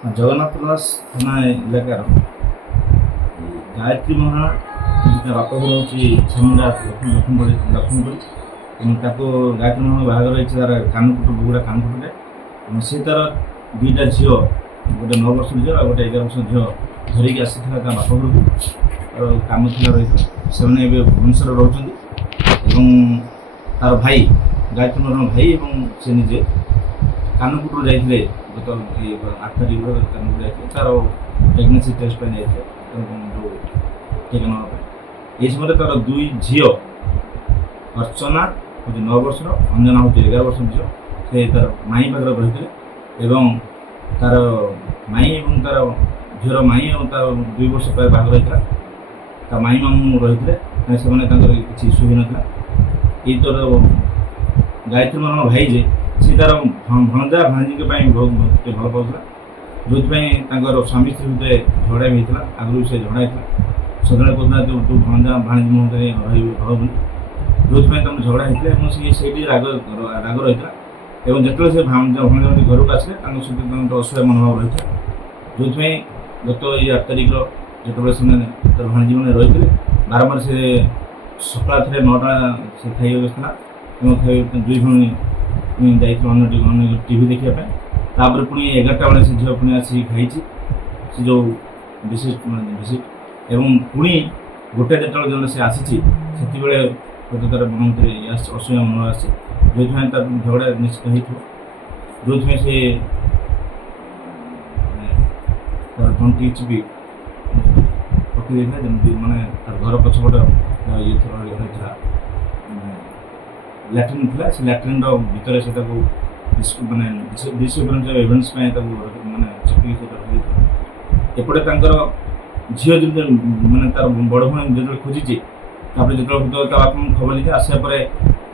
ଜଗନ୍ନାଥ ଦାସ ଥାନା ଇଲାକାର ଗାୟତ୍ରୀ ମହା ତା ବାପ ଘର ହେଉଛି ଛମୁଣ୍ଡା ଲକ୍ଷ୍ମୀପୁର ଏବଂ ତାକୁ ଗାୟତ୍ରୀ ମହା ବାହାଘର ହେଇଛି ତାର କାନକୁଟ ବଗୁଡ଼ା କାନକୁଟରେ ଏବଂ ସେ ତାର ଦୁଇଟା ଝିଅ ଗୋଟେ 9 ବର୍ଷର ଝିଅ ଆଉ ଗୋଟେ 11 ବର୍ଷର ଝିଅ ଧରିକି ଆସିଥିଲା ତା ବାପ ଘରକୁ ତାର କାମ ଥିଲା ରହିଥିଲା। ସେମାନେ ଏବେ ଭୁବନେଶ୍ୱରରେ ରହୁଛନ୍ତି ଏବଂ ତାର ଭାଇ ଗାୟତ୍ରୀ ମହାର ଭାଇ ଏବଂ ସେ ନିଜେ କାନକୁଟରୁ ଯାଇଥିଲେ ଗତ 8 ତାରିଖରେ କାନକୁଟ ଯାଇଥିଲେ ତାର ପ୍ରେଗନେନ୍ସି ଟେଷ୍ଟ ପାଇଁ ଯାଇଥିଲେ ଯେଉଁ ଟୀକା ନେବା ପାଇଁ। ଏହି ସମୟରେ ତାର ଦୁଇ ଝିଅ ଅର୍ଚ୍ଚନା ହେଉଛି 9 ବର୍ଷର, ଅଞ୍ଜନା ହେଉଛି 11 ବର୍ଷର ଝିଅ। ସେ ତାର ମାଇଁ ପାଖରେ ରହିଥିଲେ ଏବଂ ତାର ମାଇଁ ଏବଂ ତାର ଝିଅର ମାଇଁ ଏବଂ ତାର 2 ବର୍ଷ ପ୍ରାୟ ବାହାଘର ହେଇଥିଲା। ତା ମାଇଁ ମାମୁଁ ରହିଥିଲେ, ସେମାନେ ତାଙ୍କର କିଛି ଇସ୍ୟୁ ହୋଇନଥିଲା। ଏଇ ତୋର ଗାୟତ୍ରୀ ମହାରଙ୍କ ଭାଇ ଯେ ସେ ତାର ଭଣଜା ଭାଣିଜୀଙ୍କ ପାଇଁ ବହୁତ ଟିକେ ଭଲ ପାଉଥିଲା, ଯେଉଁଥିପାଇଁ ତାଙ୍କର ସ୍ୱାମୀ ସ୍ତ୍ରୀ ଭିତରେ ଝଗଡ଼ା ବି ହେଇଥିଲା। ଆଗରୁ ସେ ଝଗଡ଼ା ହେଇଥିଲା, ସଦାବେଳେ କହୁଥିଲା ତୁ ଭଣଜା ଭାଣିଜୀ ମୋ ଭିତରେ ରହ ବୋଲି, ଯେଉଁଥିପାଇଁ ତାଙ୍କର ଝଗଡ଼ା ହେଇଥିଲା ଏବଂ ସେଇଠି ରାଗ ରହିଥିଲା। ଏବଂ ଯେତେବେଳେ ସେ ଭଣଜା ଘରକୁ ଆସିଲେ ତାଙ୍କ ସହିତ ତାଙ୍କର ଅସହାୟ ମନୋଭାବ ରହିଥିଲା, ଯେଉଁଥିପାଇଁ ଗତ ଏଇ 8 ତାରିଖର ଯେତେବେଳେ ସେମାନେ ତାର ଭାଣିଜୀ ମାନେ ରହିଥିଲେ ବାରମ୍ବାର ସେ ସକାଳ ଥରେ 9ଟା ସେ ଖାଇବାକୁ ଆସିଥିଲା ଏବଂ ଦୁଇ ଭଉଣୀ ଯାଇଥିଲେ ଅନ୍ୟ ଟିଭି ଦେଖିବା ପାଇଁ। ତାପରେ ପୁଣି 11ଟା ବେଳେ ସେ ଝିଅ ପୁଣି ଆସିକି ଖାଇଛି ସେ ଯେଉଁ ଭିଜିଟ୍ ଏବଂ ପୁଣି ଗୋଟେ ଯେତେବେଳେ ସେ ଆସିଛି ସେତେବେଳେ ହୁଏତ ତାର ମନ ଭିତରେ ଆସିଛି ଅସୂୟା ମନ ଆସିଛି, ଯେଉଁଥିପାଇଁ ତାର ଝଗଡ଼ା ନିଶ୍ଚିତ ହେଇଥିବ, ଯେଉଁଥିପାଇଁ ସେ ତାର ତଣ୍ଟି ଚିପି ପକେଇ ଦେଇଥିଲା। ଯେମିତି ମାନେ ତାର ଘର ପଛପଟ ଇଏ ରହିଥିଲା ଲାଟ୍ରିନ୍ ଥିଲା, ସେ ଲାଟ୍ରିନ୍ର ଭିତରେ ସେ ତାକୁ ମାନେ ଡିସଅପିୟରାନ୍ସ ଏଭିଡେନ୍ସ ପାଇଁ ତାକୁ ମାନେ ଚିପିକି ସେଇଟା ରଖିଦେଇଥିଲା। ଏପଟେ ତାଙ୍କର ଝିଅ ଯେମିତି ମାନେ ତାର ବଡ଼ ଭଉଣୀ ଯେତେବେଳେ ଖୋଜିଛି, ତାପରେ ଯେତେବେଳେ ତା ବାପା ଖବର ଦେଇଛି ଆସିବା ପରେ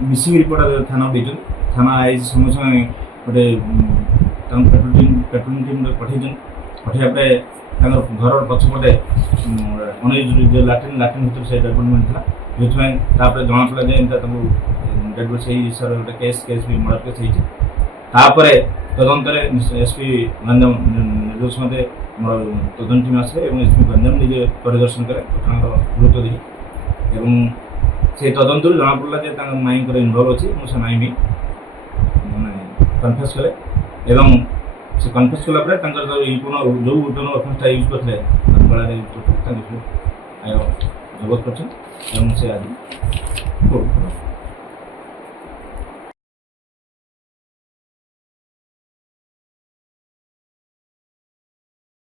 ମିସିଂ ରିପୋର୍ଟ ଥାନାକୁ ଦେଇଛନ୍ତି। ଥାନା ଆଇଛି ସଙ୍ଗେ ସଙ୍ଗେ ଗୋଟେ ତାଙ୍କୁ ପେଟ୍ରୋଲିଂ ଟିମ୍ ପଠାଇଛନ୍ତି। ପଠାଇବା ପରେ ତାଙ୍କର ଘରର ପଛପଟେ ଲାଟ୍ରିନ୍ ଭିତରେ ସେ ଡେଡ୍ ବଡି ମିଳିଥିଲା, ଯେଉଁଥିପାଇଁ ତାପରେ ଜଣାପଡ଼ିଲା ଯେ ଏମିତି ତାଙ୍କୁ ଡେଡ୍ ବଡି ସେଇ ହିସାବରେ ଗୋଟେ କେସ୍ ବି ମର୍ଡର କେସ୍ ହେଇଛି। ତାପରେ ତଦନ୍ତରେ ଏସ୍ପି ଗଞ୍ଜାମ ନିର୍ଦ୍ଦେଶ ମତେ ଆମର ତଦନ୍ତ ଟିମ୍ ଆସିଲେ ଏବଂ ଏସ୍ପି ଗଞ୍ଜାମ ନିଜେ ପରିଦର୍ଶନ କଲେ ଘଟଣାର ଗୁରୁତ୍ୱ ଦେଇ ଏବଂ ସେ ତଦନ୍ତରୁ ଜଣାପଡ଼ିଲା ଯେ ତାଙ୍କ ମାଇଁଙ୍କର ଇନଭଲ୍ଭ ଅଛି ଏବଂ ସେ ମାଇଁ ବି ମାନେ କନଫେସ୍ କଲେ ଏବଂ ସେ କନଫେସ୍ କଲା ପରେ ତାଙ୍କର ଯେଉଁ ଅଫେନ୍ସଟା ୟୁଜ୍ କରିଥିଲେ ତାଙ୍କ ଗଳାରେ ୟୁଜ୍ କରିଥିଲେ ତାଙ୍କୁ ଜବତ କରିଛନ୍ତି ଏବଂ ସେ ଆଜି କୋର୍ଟ